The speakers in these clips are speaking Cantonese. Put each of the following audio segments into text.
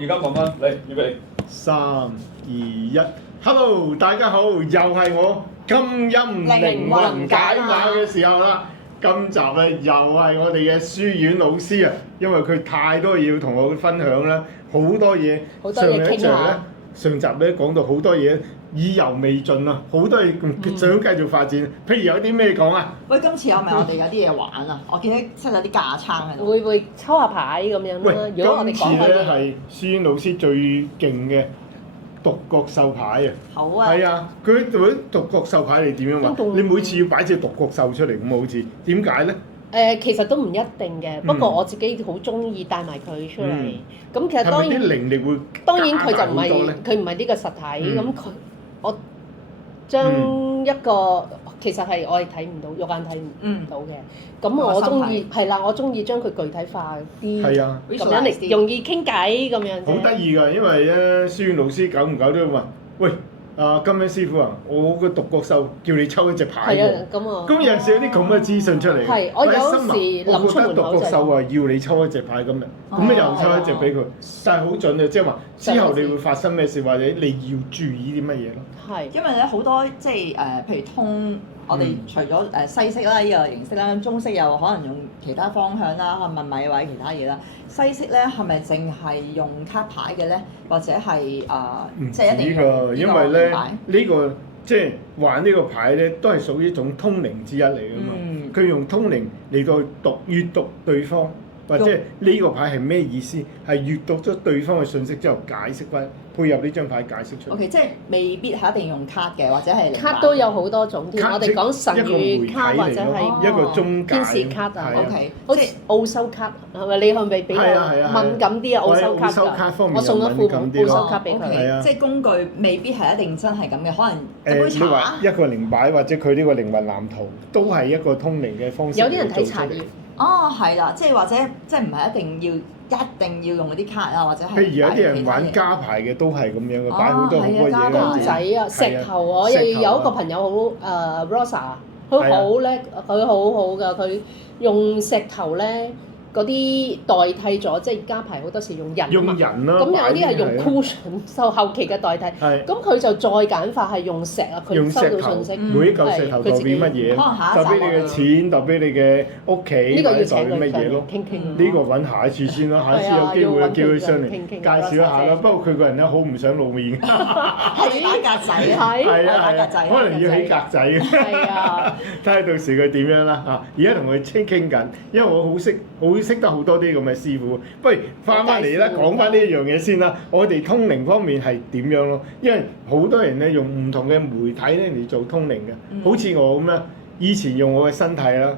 而家慢慢嚟，預備。3、2、1 ，Hello， 大家好，又係我金音靈魂解碼嘅時候啦。今集咧又係我哋嘅書院老師啊，因為佢太多嘢要同我分享啦，好多嘢。上集咧講到好多嘢，意猶未盡啊，好多嘢想繼續發展。譬如有啲咩講啊？喂，今次有咪我哋有啲嘢玩啊？我見到出有啲架撐喺度。會唔會抽下牌咁樣喂，啦？如果我哋今講開嘅，次咧係書院老師最勁嘅獨角獸牌啊！好啊。係啊，佢做啲獨角獸牌你點樣玩？你每次要擺隻獨角獸出嚟咁好似，點解咧？其實都唔一定嘅，不過我自己好中意帶埋佢出嚟。咁其實當然啲靈力會當然佢就唔係呢個實體，咁我將一個其實係我哋睇唔到，肉眼睇唔到嘅。咁我中意係啦，我中意將佢具體化啲，咁樣嚟容易傾偈咁樣。好得意㗎，因為咧書院老師久唔久都會問，喂。金恩師傅啊，我個獨角獸叫你抽一隻牌喎。係啊，咁有陣時有啲咁嘅資訊出嚟。係，我有時諗出門口就。我覺得獨角獸啊，要你抽一隻牌今日，咁你又抽一隻俾佢，但係好準嘅，即係話之後你會發生咩事，或者你要注意啲乜嘢咯。係，因為咧好多即係譬如通。我哋除咗西式啦呢個形式啦，中式又可能用其他方向啦，可能問米或者其他嘢啦。西式咧係咪淨係用卡牌嘅咧，或者係即係一定要因為咧呢個即係玩呢個牌咧，都係屬於一種通靈之一嚟㗎嘛。佢用通靈嚟到閱讀對方，或者呢個牌係咩意思？係閱讀咗對方嘅信息之後解釋翻。配合呢張牌解釋出嚟。OK， 即係未必係一定用卡嘅，或者係卡都有好多種添。我哋講神語卡或者係一個中介天使卡啊。OK，好似澳洲卡係咪？你係咪比較敏感啲啊？澳洲卡㗎。我送咗副澳洲卡俾佢。即係工具未必係一定真係咁嘅，可能一杯茶。你話一個靈擺或者佢呢個靈魂藍圖都係一個通靈嘅方式。有啲人睇茶葉。哦，係啦，即係或者即係唔係一定要用嗰啲卡啊，或者係。譬如有啲人玩加牌嘅都係咁樣嘅，擺好多好多嘢。公仔啊，石頭我又有一個朋友好Rosa，佢好叻，佢好好㗎，佢用石頭咧。嗰啲代替咗，即係加牌好多時用人用人啦，咁有啲係用 cushion 收後期嘅代替，咁佢就再簡化係用石啊，佢收到信息，每一嚿石頭代表乜嘢？代表你嘅錢，代表你嘅屋企，呢個要請佢乜嘢咯？傾傾。呢個揾下一次先啦，下一次有機會叫佢上嚟介紹一下啦。不過佢個人咧好唔想露面，係打格仔啊，係啊，可能要起格仔嘅。係啊，睇下到時佢點樣啦嚇！而家同佢傾緊，因為我好識得好多啲咁嘅師傅，不如翻嚟啦，講翻呢一樣嘢先啦。我哋通靈方面係點樣咯？因為好多人咧用唔同嘅媒體咧嚟做通靈嘅，好似我咁啦，以前用我嘅身體啦，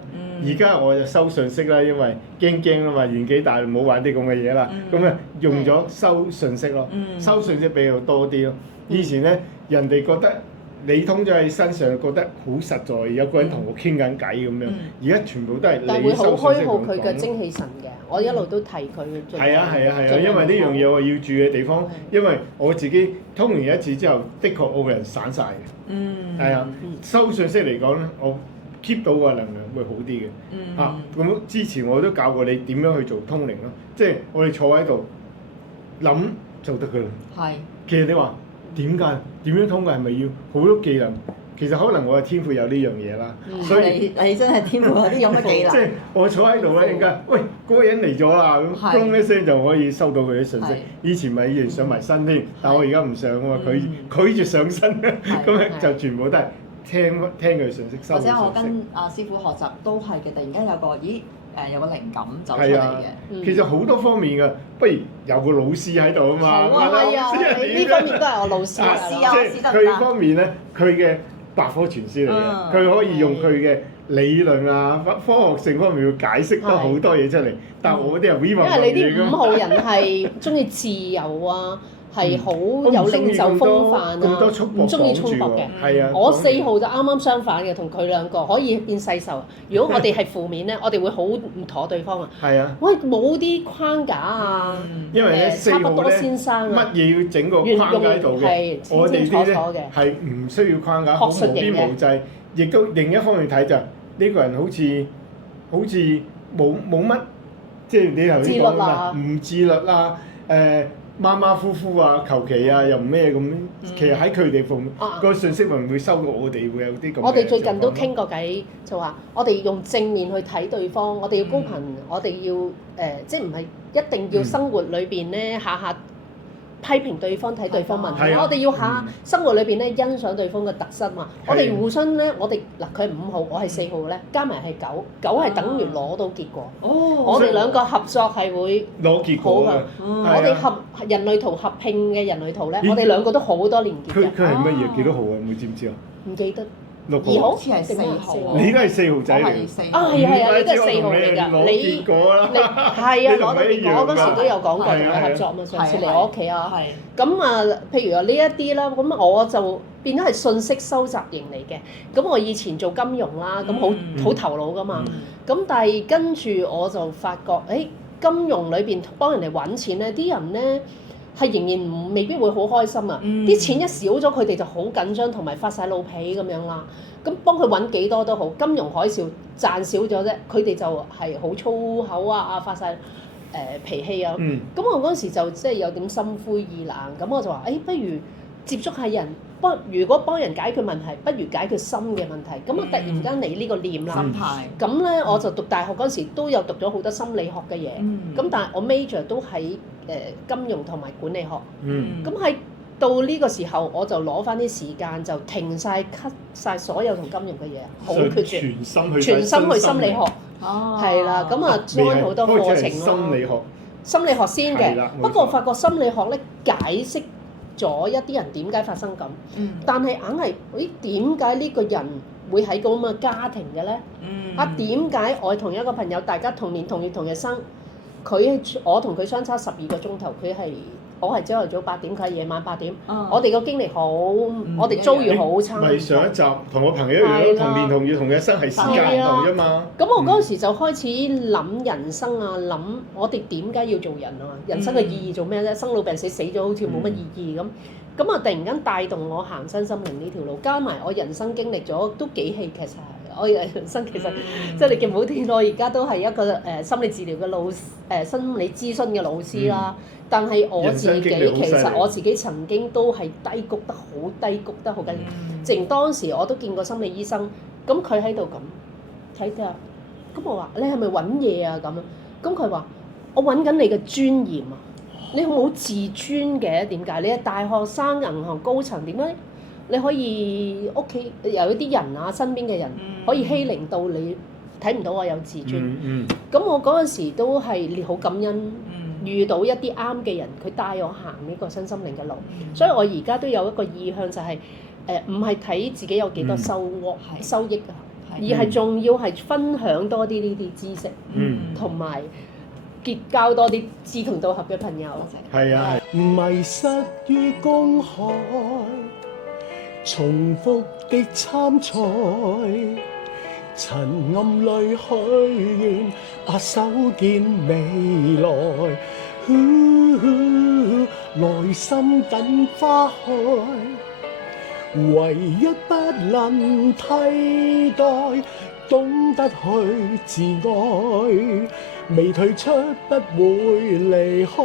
而家我就收信息啦，因為驚啊嘛，年紀大唔好玩啲咁嘅嘢啦，咁啊用咗收信息咯，收信息比較多啲咯。以前咧人哋覺得你通咗喺身上，覺得好實在，有個人同我傾緊偈咁樣。而家全部都係你收信息。但會好虛耗佢嘅精氣神嘅，我一路都提佢。係啊，因為呢樣嘢我要注意嘅地方，因為我自己通完一次之後，的確我個人散晒嘅。係啊，收信息嚟講咧，我 keep 到個能量會好啲嘅。咁之前我都教過你點樣去做通靈咯，即係我哋坐喺度諗就得㗎啦。係。其實你話。點樣通嘅係咪要好多技能？其實可能我嘅天賦有呢樣嘢啦，所以你真係天賦有啲咁嘅技能。即係我坐喺度咧，而家喂嗰個人嚟咗啦，咁咚一聲就可以收到佢啲信息。以前咪要上埋身添，但我而家唔上啊嘛，佢拒絕上身，咁咧就全部都係聽佢信息收。或者我跟阿師傅學習都係嘅，突然間有個有個靈感走出嚟嘅。其實好多方面嘅，不如有個老師喺度啊嘛。係啊，呢方面都係我老師啊。即係佢方面咧，佢嘅百科全書嚟嘅，佢可以用佢嘅理論啊、科學性方面去解釋得好多嘢出嚟。但係我啲人因為你啲5號人係中意自由啊。係好有領袖風範啊，唔中意衝突嘅。我4號就啱啱相反嘅，同佢兩個可以變世仇。如果我哋係負面咧，我哋會好唔妥對方啊。係啊。喂，冇啲框架啊。因為咧4號咧，乜嘢要整個框架喺度嘅？我哋啲咧係唔需要框架，好無邊無際。亦都另一方面睇就呢個人好似冇乜，即係你頭先講啊，唔自律啊，馬馬虎虎啊，求其啊，又唔咩咁。其實喺佢哋方面個信息會唔會收到我哋會有啲咁？我哋最近都傾過偈，就話我哋用正面去睇對方，我哋要高頻，我哋要即係唔係一定要生活裏邊咧下下批評對方睇對方問題，我哋要下生活裏邊咧欣賞對方嘅特質嘛。我哋互相咧，我哋嗱佢係5號，我係4號咧，加埋係9，9係等於攞到結果。我哋兩個合作係會攞結果嘅。我哋人類圖合拼嘅人類圖咧，我哋兩個都好多連結嘅。佢係乜嘢？幾多號啊？你知唔知啊？唔記得。2號好似係4號，你都係4號仔嚟。係啊，你都係4號嚟㗎。你係啊，攞到結果。我嗰時都有講過同佢合作嘛，上次嚟我屋企啊。咁啊，譬如話呢一啲啦，咁我就變咗係信息收集型嚟嘅。咁我以前做金融啦，咁好頭腦㗎嘛。咁但係跟住我就發覺，金融裏邊幫人哋揾錢咧，啲人咧係仍然未必會好開心啊！啲錢一少咗，佢哋就好緊張，同埋發晒老脾咁樣啦。咁幫佢揾幾多都好，金融海嘯賺少咗啫，佢哋就係好粗口啊，發晒脾氣啊。咁我嗰時就即係有點心灰意冷，咁我就話：不如接觸下人，如果幫人解決問題，不如解決心嘅問題。咁我突然間嚟呢個念啦。心態。咁咧，我就讀大學嗰時都有讀咗好多心理學嘅嘢。咁但係我 major 都喺金融同埋管理學。咁喺到呢個時候，我就攞翻啲時間就停晒 cut 晒所有同金融嘅嘢，好決絕。全心去心理學。係啦，咁啊 join 好多課程咯。心理學先嘅，不過我發覺心理學咧解釋咗一啲人點解發生咁，但係硬係，點解呢個人會喺咁嘅家庭嘅咧？點解我同一個朋友，大家同年同月同日生，我同佢相差12個鐘頭，我係朝頭早8點，佢係夜晚8點，我哋個經歷好，我哋遭遇好差。咪上一集同我朋友一樣，同年同月同日生係時間唔同啫嘛。咁我嗰陣時就開始諗人生啊，諗我哋點解要做人啊？人生嘅意義做咩啫？生老病死，死咗好似冇乜意義咁。咁啊，突然間帶動我行身心靈呢條路，加埋我人生經歷咗都幾戲劇化。我人生其實即係你見唔好聽，我而家都係一個心理治療嘅老師，心理諮詢嘅老師啦。但係我自己其實我自己曾經都係低谷得好緊要。正當時我都見過心理醫生，咁佢喺度咁睇㗎。咁我話：你係咪揾嘢啊？咁佢話：我揾緊你嘅尊嚴啊！你好冇自尊嘅，點解？你係大學生、銀行高層，點解你可以屋企有一啲人啊，身邊嘅人可以欺凌到你，睇唔到我有自尊？咁我嗰陣時都係好感恩，遇到一啲啱嘅人，佢帶我行呢個身心靈嘅路。所以我而家都有一個意向，就係唔係睇自己有幾多收益啊，而係仲要係分享多啲呢啲知識，同埋結交多啲志同道合嘅朋友。係啊，迷失於公海，重複的參賽，塵暗裏許願，把手見未來，內心等花開，唯一不能替代，懂得去自愛，未退出不會離開。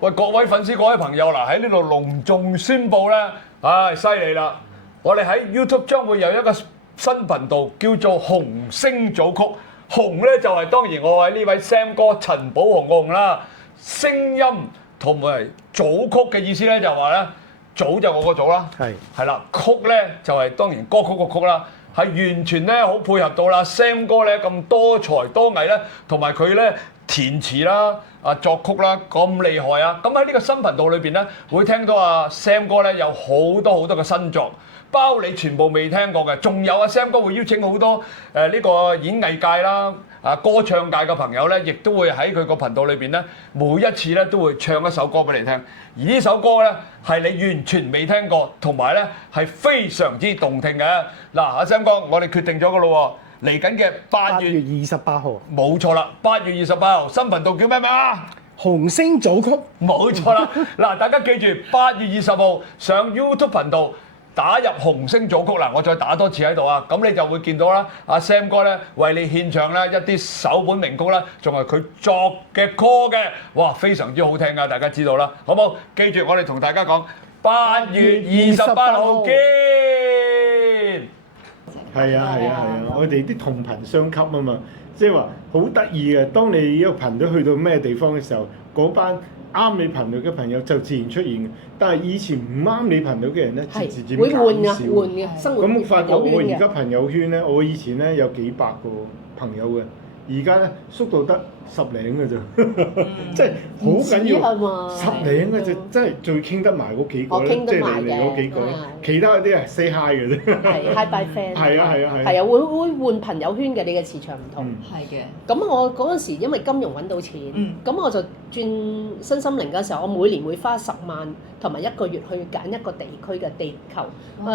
喂，各位粉絲、各位朋友嗱，喺呢度隆重宣佈咧，犀利啦！我哋喺 YouTube 將會有一個新頻道，叫做紅星組曲。紅咧就係當然我喺呢位 Sam 哥陳寶鴻個紅啦，聲音同埋組曲嘅意思咧就係話咧，組就我個組啦，係啦，曲咧就係當然歌曲個曲啦，係完全咧好配合到啦 Sam 哥咧咁多才多藝咧，同埋佢咧填詞啦、作曲啦咁厲害啊！咁喺呢個新頻道裏邊咧，會聽到Sam 哥咧有好多嘅新作。包你全部未聽過嘅，仲有Sam 哥會邀請好多呢個演藝界啦、歌唱界嘅朋友咧，亦都會喺佢個頻道裏邊咧，每一次咧都會唱一首歌俾你聽。而呢首歌咧係你完全未聽過，同埋咧係非常之動聽嘅。嗱，Sam 哥，我哋決定咗㗎咯喎，嚟緊嘅8月28號，冇錯啦，8月28號新頻道叫咩名啊？紅星組曲，冇錯啦。嗱，大家記住8月20號上 YouTube 頻道。打入紅星組曲啦，我再打多次喺度啊，咁你就會見到啦，阿 Sam 哥咧為你獻唱咧一啲首本名曲啦，仲係佢作嘅歌嘅，哇，非常之好聽噶，大家知道啦，好冇？記住我哋同大家講8月28號見。係啊，我哋啲同頻相吸啊嘛，即係話好得意嘅。當你一個頻率去到咩地方嘅時候，嗰班啱你頻率嘅朋友就自然出現嘅。但係以前唔啱你頻率嘅人咧，漸漸會換減少。換嘅生活。咁發覺我而家朋友圈咧，我以前咧有幾百個朋友嘅，而家咧縮到得10零嘅啫，即係好緊要。10零嘅就真係最傾得埋嗰幾個咧，即係你嗰幾個，其他嗰啲係 say hi 嘅啫。係 hi bye friend。係啊，係啊，會換朋友圈嘅，你嘅磁場唔同。係嘅。咁我嗰陣時因為金融揾到錢，咁我就轉身心靈嘅時候，我每年會花10萬同埋1個月去揀一個地區嘅地球，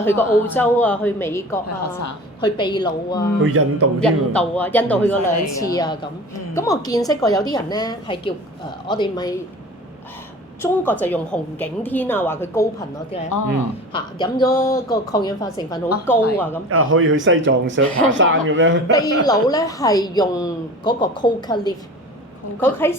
去過澳洲啊，去美國啊，去秘魯啊，去印度啊，印度去過2次啊咁。咁我見識過有啲人咧係叫我哋咪中國就用紅景天啊，話佢高頻率嘅嚇，飲咗個抗氧化成分好高啊咁。啊，可以去西藏上爬山咁樣。秘魯咧係用嗰個 coca leaf。佢喺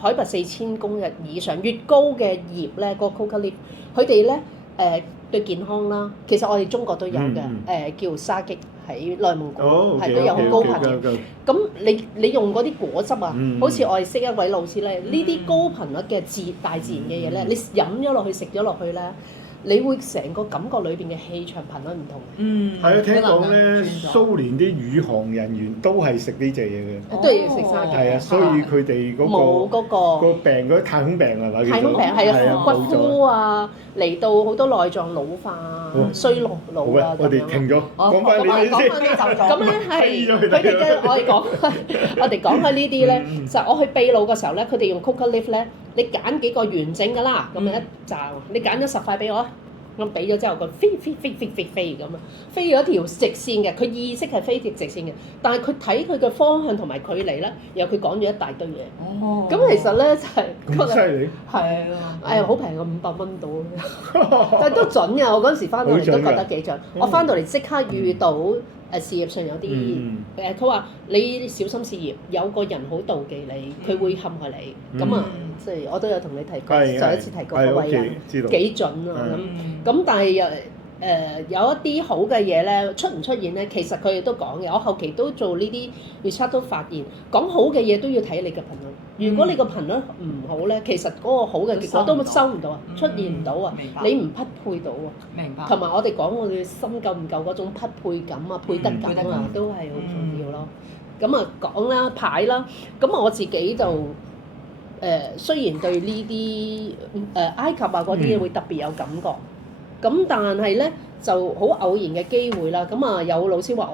海拔4000公尺以上，越高嘅葉咧，個 coca leaf，佢哋咧對健康啦。其實我哋中國都有嘅，叫沙棘喺內蒙古，係都有好高頻嘅。咁你用嗰啲果汁啊，好似我哋識一位老師咧，呢啲高頻率嘅大自然嘅嘢咧，你飲咗落去食咗落去咧。你會成個感覺裏邊嘅氣場頻率唔同。係啊，聽講咧，蘇聯啲宇航人員都係食呢隻嘢嘅，都係食沙棘。係啊，所以佢哋嗰個病嗰啲太空病係咪？太空病係啊，骨枯啊，嚟到好多內臟老化、衰老啊咁樣。我哋停咗，講翻呢啲先。咁咧係佢哋嘅，我哋講開呢啲咧，就我去秘魯嘅時候咧，佢哋用 coca leaf 咧，你揀幾個完整㗎啦，咁樣一紮，你揀咗10塊俾我。咁俾咗之後，佢飛咁啊，飛咗條直線嘅，佢意識係飛條直線嘅，但係佢睇佢嘅方向同埋距離咧，然後佢講咗一大堆嘢。咁其實咧就係咁犀利。係啊，好平嘅500蚊到，但係都準嘅。我嗰陣時翻到嚟都覺得幾準。我翻到嚟即刻遇到事業上有啲佢話你小心事業，有個人好妒忌你，佢會陷害你。咁啊，即係我都有同你提過，上一次提過嗰位人幾準啊咁但係有一啲好嘅嘢咧，出唔出現咧？其實佢哋都講嘅。我後期都做呢啲 research 都發現，講好嘅嘢都要睇你嘅頻率。如果你個頻率唔好咧，其實嗰個好嘅結果都收唔到啊，出現唔到啊，你唔匹配到啊。明白。同埋我哋講我哋心夠唔夠嗰種匹配感啊、配得感啊，都係好重要咯。咁啊講啦牌啦，咁我自己就雖然對呢啲埃及啊嗰啲會特別有感覺。咁但係咧就好偶然嘅機會啦，咁啊有老師話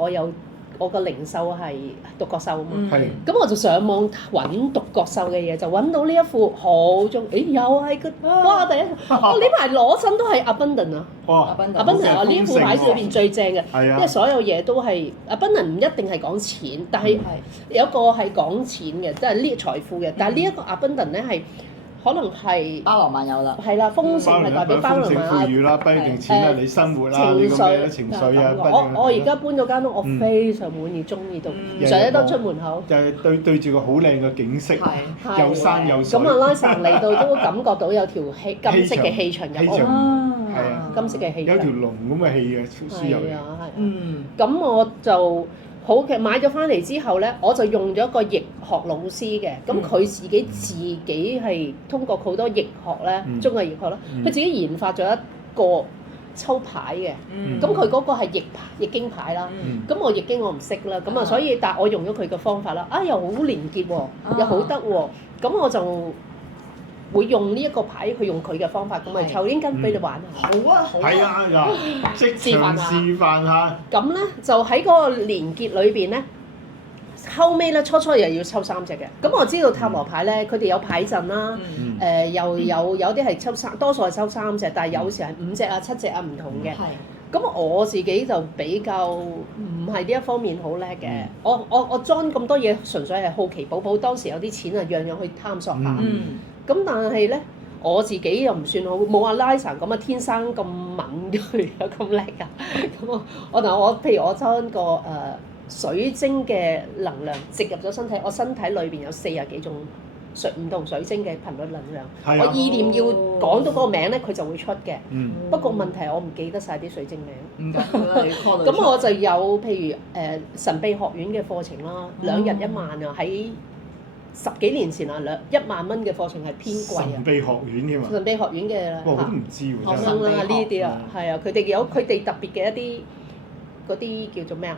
我個靈獸係獨角獸啊嘛，咁我就上網揾獨角獸嘅嘢，就揾到呢一副好中，又係個哇第一，我呢排攞親都係 Abundant 啊，Abundant 啊呢一副牌裏邊最正嘅，因為所有嘢都係 Abundant 唔一定係講錢，但係有一個係講錢嘅，即係呢財富嘅，但係呢一個 Abundant 咧係。可能係包羅萬有啦，係啦，豐盛係代表包羅萬有。豐盛富裕啦，不一定錢啦，你生活啦，呢個咩情緒啊，我而家搬咗間屋，我非常滿意，中意到唔捨得出門口。就係對住個好靚嘅景色，有山有水。咁啊，拉神嚟到都感覺到有條金色嘅氣場入屋，係啊，金色嘅氣場。有條龍咁嘅氣嘅輸入。係啊，係。咁我就。好嘅，買咗翻嚟之後咧，我就用咗個易學老師嘅，咁佢自己係通過好多易學咧，中國易學啦，佢自己研發咗一個抽牌嘅，咁佢嗰個係易經牌啦，咁我易經我唔識啦，咁啊所以但係我用咗佢嘅方法啦，又好連結喎，又好得喎，咁我就會用呢一個牌去用佢嘅方法，咁咪抽啲筋俾你玩下。好啊，好啊。係啊，即場示範下。咁咧就喺嗰個連結裏邊咧，後尾咧初又要抽3隻嘅。咁我知道塔羅牌咧，佢哋有牌陣啦，又有啲係抽多數係抽3隻，但係有時係5隻啊、7隻啊唔同嘅。咁我自己就比較唔係呢一方面好叻嘅。我裝咁多嘢，純粹係好奇寶寶。當時有啲錢啊，樣樣去探索下。咁但係咧，我自己又唔算好，冇阿 Liza 咁啊，天生咁敏鋭啊，咁叻啊。咁我譬如我抽個水晶嘅能量植入咗身體，我身體裏邊有40幾種唔同水晶嘅頻率能量。我意念要講到嗰個名咧，佢就會出嘅。不過問題我唔記得晒啲水晶名。咁我就有譬如神秘學院嘅課程啦，2日1萬啊，喺10幾年前啊，1萬蚊嘅課程係偏貴啊。神秘學院添啊！神秘學院嘅我都唔知喎。學生啦，呢啲啊，係啊，佢哋有佢哋特別嘅一啲嗰啲叫做咩啊？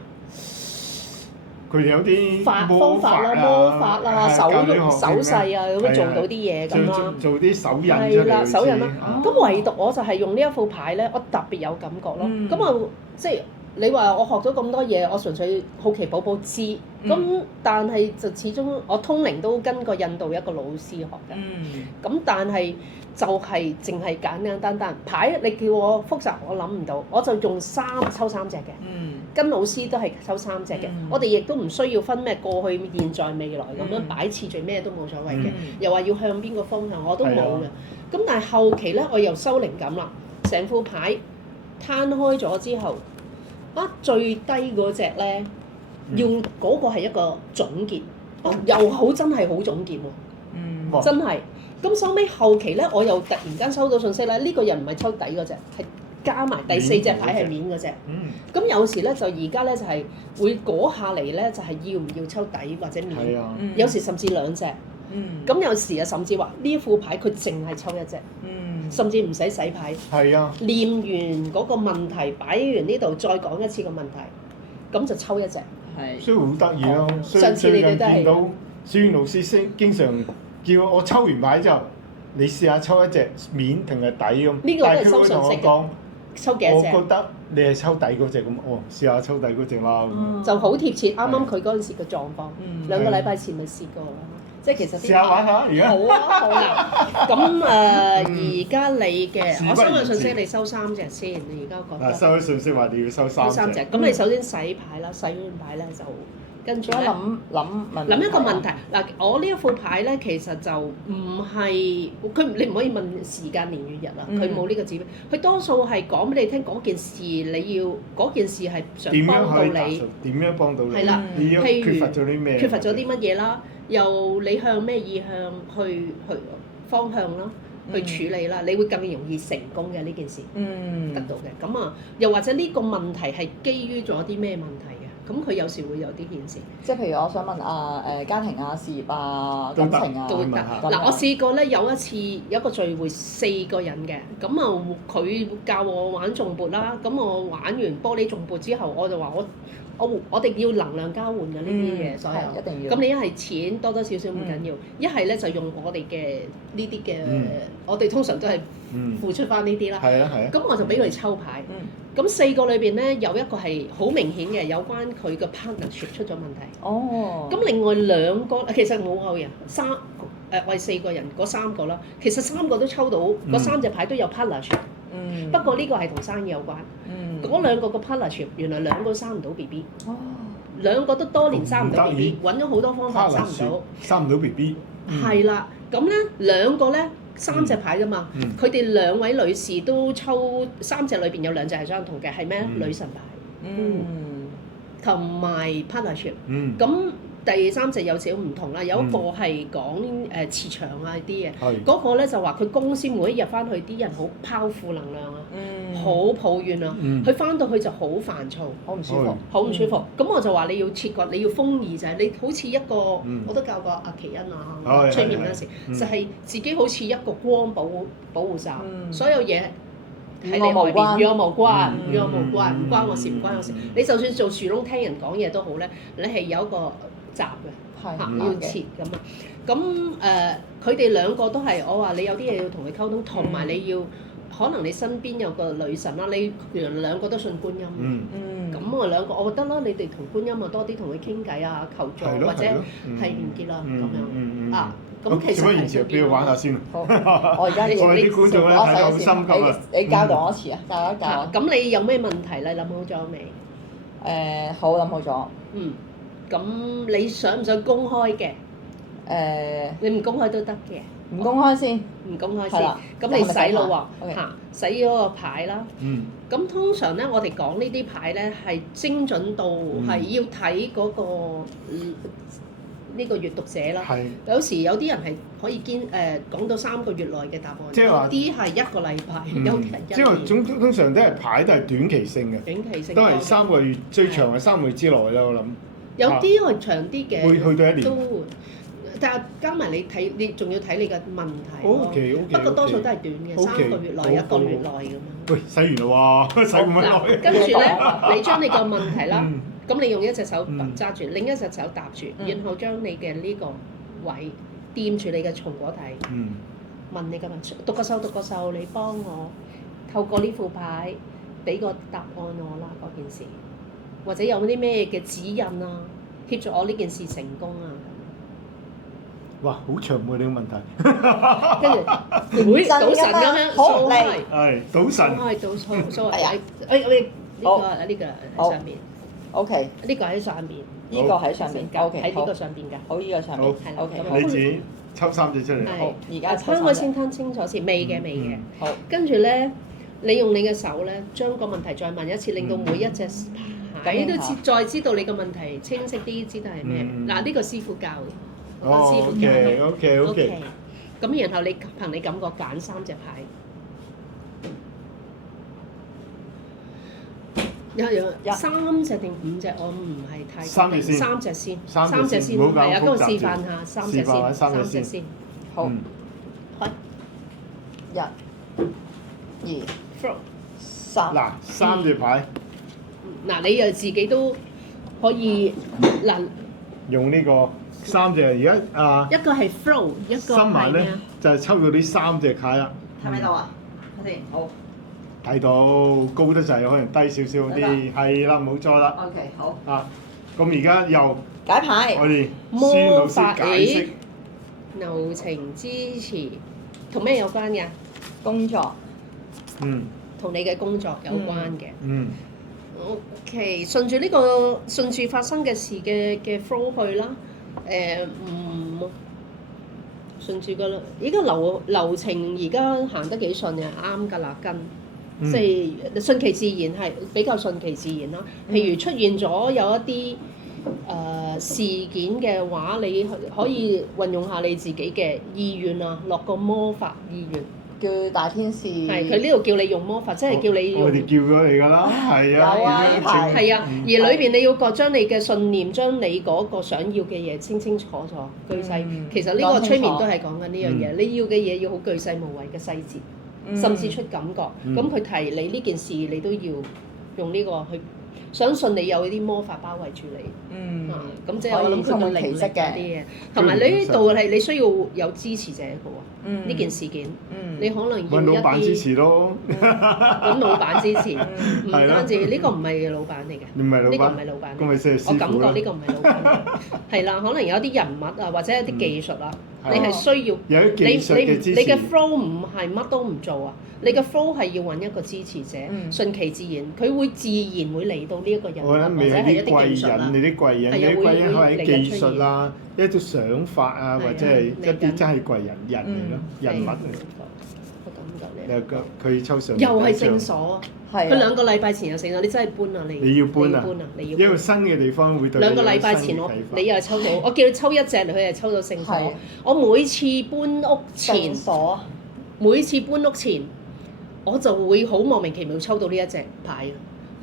佢哋有啲方法啦、魔法啦、手勢啊，咁樣做到啲嘢咁啦。做啲手印係啦，手印啦。咁唯獨我就係用呢一副牌咧，我特別有感覺咯。咁啊，即係你話我學咗咁多嘢，我純粹好奇寶寶知。咁但係就始終我通靈都跟過印度一個老師學嘅。咁但係就係淨係簡簡單單牌，你叫我複雜，我諗唔到，我就用抽3隻嘅。跟老師都係抽3隻嘅，我哋亦都唔需要分咩過去、現在、未來咁樣擺次序，咩都冇所謂嘅。又話要向邊個方向，我都冇嘅。咁但係後期咧，我又收靈感啦，成副牌攤開咗之後，最低嗰隻咧，要嗰個係一個總結，又好真係好總結喎，真係。咁收尾後期咧，我又突然間收到信息咧，呢個人唔係抽底嗰隻，係加埋第4隻牌係面嗰隻。咁有時咧就而家咧就係會嗰下嚟咧就係要唔要抽底或者面，有時甚至2隻。咁有時啊甚至話呢副牌佢淨係抽1隻，甚至唔使洗牌。係啊。念完嗰個問題，擺完呢度再講一次個問題，咁就抽1隻。係。所以好得意咯。上次你哋都係見到小袁老師經常叫我抽完牌之後，你試下抽1隻面定係底咁。呢個都係收信息嘅。抽幾多隻？我覺得你係抽底嗰隻咁，試下抽底嗰隻啦。就好貼切，啱啱佢嗰陣時嘅狀況。2個禮拜前咪試過啦，即係其實試下玩下而家。好啊，好啊。咁而家你嘅，我收嘅信息你收3隻先，你而家覺得？收咗信息話你要收3隻。咁你首先洗牌啦，洗完牌咧就跟住咧諗一個問題。嗱，我呢一副牌咧其實就唔係你唔可以問時間年月日啊，佢冇呢個指標。佢多數係講俾你聽嗰件事，嗰件事係想幫到你。點樣幫到你？係啦，譬如缺乏咗啲咩？缺乏咗啲乜嘢啦？又你向咩意向去方向啦？去處理啦，你會更容易成功嘅呢件事，得到嘅。咁啊，又或者呢個問題係基於咗啲咩問題嘅？咁佢有時會有啲顯示。即係譬如我想問家庭啊、事業啊、感情啊，都會得。嗱，我試過咧有一次有一個聚會4個人嘅，咁啊佢教我玩頌缽啦，咁我玩完玻璃頌缽之後，我就話我哋要能量交換嘅呢啲嘢，所有一定要。咁你一係錢多少少唔緊要，一係咧就用我哋嘅呢啲嘅，我哋通常都係付出翻呢啲啦。係啊係啊。咁我就俾佢哋抽牌。咁4個裏邊咧有一個係好明顯嘅，有關佢嘅 partnership 出咗問題。哦。咁另外2個其實冇偶人我哋4個人嗰3個啦，其實3個都抽到嗰3隻牌都有 partnership。不過呢個係同生意有關。嗰2個個 partnership 原來2個生唔到 B B。哦。2個都多年生唔到 B B， 揾咗好多方法生唔到。生唔到 B B。係啦，咁咧2個咧3隻牌㗎嘛，佢哋2位女士都抽3隻裏邊有2隻係相同嘅，係咩？女神牌。同埋 partnership。咁第3隻有少少唔同啦，有一個係講磁場啊啲嘢，嗰個咧就話佢公司每一日翻去啲人好拋負能量啊，好抱怨啊，佢翻到去就好煩躁，好唔舒服，好唔舒服。咁我就話你要切割，你要封耳仔，你好似一個我都教過阿奇恩啊，催眠嗰陣時，就係自己好似一個光保護罩，所有嘢喺你外邊與我無關，與我無關，唔關我事，唔關我事。你就算做樹窿聽人講嘢都好咧，你係有一個閘嘅，要切咁啊。咁佢哋2個都係我話你有啲嘢要同佢溝通，同埋你要可能你身邊有個女神啦，你原來2個都信觀音。咁我2個，我覺得啦，你哋同觀音啊多啲同佢傾偈啊，求助或者係連結啦咁樣啊。咁其實做乜現時俾佢玩下先？好，我而家我哋啲觀眾咧睇到好心急啊！你教導我一次啊，教一教。咁你有咩問題咧？諗好咗未？好，諗好咗。咁你想唔想公開嘅？你唔公開都得嘅。唔公開先，唔公開先係啦。咁你洗咯係咪洗牌喎，洗咗個牌啦。嗯咁通常咧，我哋講呢啲牌咧係精準到係要睇嗰個呢個閱讀者啦。係有時有啲人係可以講到3個月內嘅答案，有即係話啲係1個禮拜，有啲係即係話1年。通常都係牌都係短期性嘅，短期性都係3個月，最長係3個月之內啦。我諗有啲係長啲嘅，會去到1年都會。但係加埋你睇，你仲要睇你嘅問題咯。 OK，不過多數都係短嘅，3個月內、1個月內咁樣。喂，洗完啦喎，洗咁嗱，耐。跟住咧，你將你個問題啦，嗯咁你用一隻手嗯揸住，另一隻手搭住，然後將你嘅呢個位掂住你嘅松果體，嗯問你嘅問題，讀個數，你幫我透過呢副牌俾個答案我啦，嗰件事，或者有啲咩嘅指引啊，協助我呢件事成功啊。哇，好長喎！你個問題。跟住會賭神咁樣，好嚟係賭神。係賭神，所係啊謂好呢個好喺上面， ，OK，呢個喺上面，呢個喺上面，OK，喺呢個上邊㗎。好，呢個上面好，OK，好你自己抽3隻出嚟。係好，而家聽我先聽清楚先，未嘅未嘅。好，跟住咧，你用你嘅手咧，將個問題再問一次，令到每一隻牌都再知道你個問題清晰啲，知道係咩。嗱，呢個師傅教嘅，我個師傅教嘅。 OK。咁然後你憑你感覺揀3隻牌。有3隻定5隻，我唔係太3隻先3隻先，三隻先3隻先，唔好搞係啊，咁我複雜示範下3隻示範下三隻先，3隻先先。好，嗯1、2、 Flow 3，嗱，3隻牌嗱，你又自己都可以嗱，用呢個3隻，而家啊一個係 flow，一個新埋咧係咩啊？就係抽到呢3隻牌啦。睇唔睇到啊？睇先，好睇到高得滯，可能低少少啲，係啦，冇錯啦。 ，OK，好，啊，咁而家又解牌我，哋孫老師解釋流程支持同咩有關嘅？工作，嗯同你嘅工作有關嘅。嗯 OK，順住呢個順住發生嘅事嘅 flow 去啦。順住個而家流程而家行得幾順嘅，啱㗎啦，跟。即係順其自然係比較順其自然啦。譬如出現咗有一啲事件嘅話，你可以運用下你自己嘅意願啊，落個魔法意願。叫大天使，係佢呢度叫你用魔法，即係叫你用。我哋叫咗你㗎啦，係有啊啊，呢排係啊，而裏邊你要將你嘅信念，將你嗰個想要嘅嘢清清楚楚、巨細。其實呢個催眠都係講緊呢樣嘢，你要嘅嘢要好巨細無遺嘅細節，甚至出感覺。咁佢提你呢件事，你都要用呢個去相信你有啲魔法包圍住你。咁即係我諗佢嘅靈力嗰啲嘢，同埋你呢度係你需要有支持者嘅喎。呢件事件，你可能要揾一老闆支啲持咯，揾老闆支持，唔係咯單止呢個唔係老闆嚟嘅。你唔係老呢個唔闆，係老闆嚟咁咪即係師我感傅啦覺呢個唔係老闆嚟，係啦，可能有啲人物啊，或者一啲技術啊，你係需要有啲技術嘅支持你嘅 flow 唔係乜都唔做啊，你嘅 flow 係要揾一個支持者，順其自然，佢會自然會嚟到呢一個人物，我覺得或者係一未係啲貴啲技術啊人，你。啲貴人，係啊你啲貴人可能會係技術啦，一啲想法啊，或者係一啲真係貴人嚟咯，人物嚟。我感覺又佢抽上又係聖所，係佢2個禮拜前有聖所，你真係搬啊你！你要搬啊你要因為新嘅地方會對你2個禮拜有新前嘅啟發你又抽到，我叫你抽一隻，佢又抽到聖係所。我每次搬屋前，鎖，每次搬屋前，我就會好莫名其妙抽到呢一隻牌。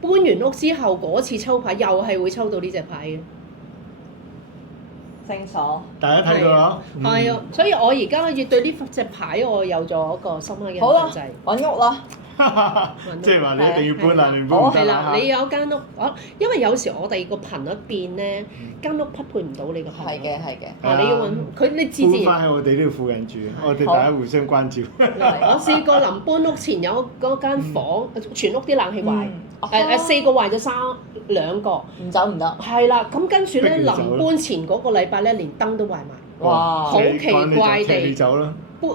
搬完屋之後嗰次抽牌又係會抽到呢隻牌嘅。聖所，大家睇到啦，係啊，所以我而家要對呢隻牌我有咗一個深刻嘅好啦印象。，揾屋啦，即係話你一定要搬啦，你唔搬好唔得係啦，啦你有間屋，因為有時我哋個頻率變咧，間屋匹配唔到你個頻率。係嘅係嘅，啊！你要揾佢，你自搬然。翻喺我哋呢度附近住，我哋好大家互相關照。我試過臨搬屋前有嗰間房，全屋啲冷氣壞，哦4個壞咗2個，唔走唔得，係啦。咁跟住咧，逼你走臨搬前嗰個禮拜咧，連燈都壞埋。哇好奇怪地踢你走啦！個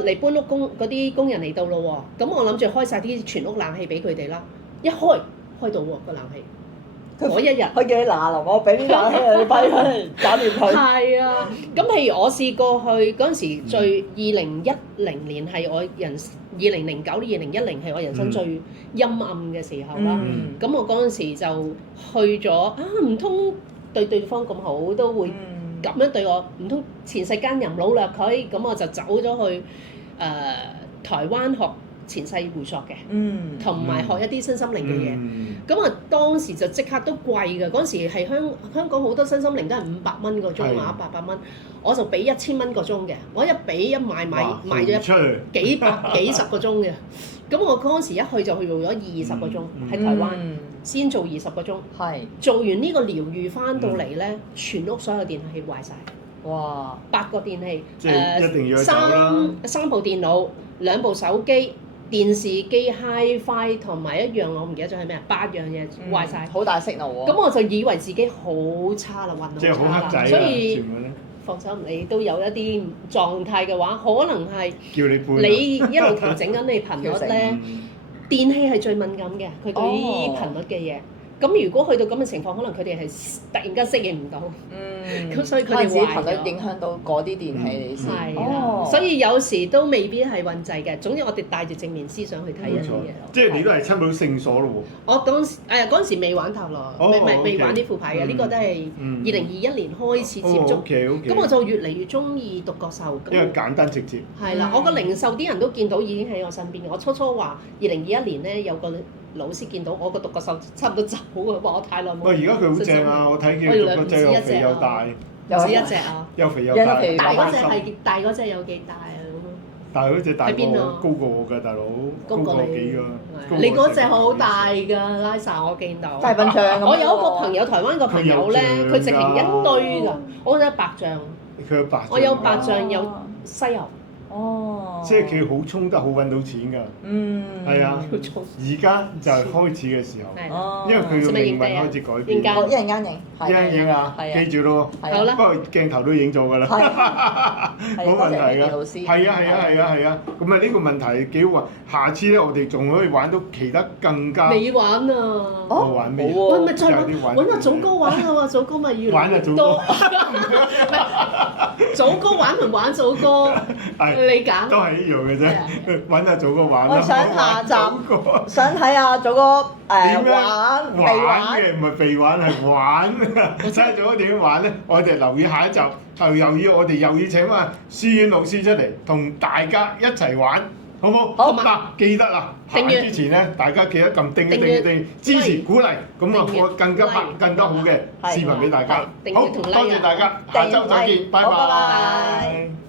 嚟搬屋嗰啲工人嚟到咯喎，咁我諗住開晒啲全屋冷氣俾佢哋啦，一開到喎個冷氣，嗰一日。佢叫你嗱，我俾呢架車你快啲搞掂佢。係啊，咁譬如我試過去嗰陣時最2010年係我2009、2010係我人生最陰暗嘅時候啦。咁我嗰陣時就去咗唔通對對方咁好都會咁樣對我，唔通前世間又唔努力佢，咁我就走咗去台灣學前世回溯嘅，同埋學一啲身心靈嘅嘢。咁啊當時就即刻都貴嘅，嗰陣時係香港好多身心靈都係500蚊個鐘啊，800蚊，我就俾1000蚊個鐘嘅，我一俾一賣咗幾十個鐘嘅。咁我嗰陣時一去就去做咗20個鐘喺台灣，先做20個鐘。係做完呢個療愈翻到嚟咧，全屋所有電器壞晒。哇！8個電器，一定要三部電腦、2部手機、電視機、HiFi 同埋一樣我唔記得咗係咩，8樣嘢壞晒，好大息怒喎。咁我就以為自己好差啦，運動差啦，所以放心，你都有一啲狀態嘅話，可能係叫你背，你一路調整緊你頻率咧，電器係最敏感嘅，佢對於頻率嘅嘢。咁如果去到咁嘅情況，可能佢哋係突然間適應唔到，咁所以佢哋壞咗。頻率影響到嗰啲電器先。係啦，所以有時都未必係運滯嘅。總之我哋帶住正面思想去睇一啲嘢咯。即係你都係親到聖所咯喎。我嗰陣時未玩塔羅，未玩啲副牌嘅，呢個都係2021年開始接觸。咁我就越嚟越中意獨角獸。因為簡單直接。係啦，我個零售啲人都見到已經喺我身邊。我初話2021年咧有個老師見到我個獨角獸差唔多走啊，話我太耐冇。喂，而家佢好正啊！我睇見獨角獸又肥又大，又止一隻啊！又肥又大。大嗰隻有幾大啊？大嗰隻大過高過我㗎，大佬高過幾㗎？你嗰隻好大㗎，拉薩我見到。大笨象咁。我有一個朋友，台灣個朋友咧，佢直情一堆㗎。我有白象。佢有白象。我有白象，有犀牛。即係佢好衝得好揾到錢㗎，係啊！而家就係開始嘅時候，因為佢嘅命運開始改變。一陣間影，一陣影啊！記住咯，不過鏡頭都影咗㗎啦，冇問題㗎。係啊！咁啊呢個問題幾好啊！下次咧我哋仲可以玩到其他更加。未玩啊！我玩咩？喂，咪再揾阿祖哥玩啊嘛！祖哥咪越嚟越多。祖哥玩同玩祖哥。你揀都係一樣嘅啫，揾阿祖哥玩啦。我想下集，想睇下祖哥玩嘅，唔係被玩係玩。睇下祖哥點玩咧？我哋留意下一集，我哋又要請翻書院老師出嚟同大家一齊玩，好冇？好嗱，記得啦，行之前咧，大家記得撳訂支持鼓勵，咁啊我更加拍更加好嘅視頻俾大家。好，多謝大家，下週再見，拜拜。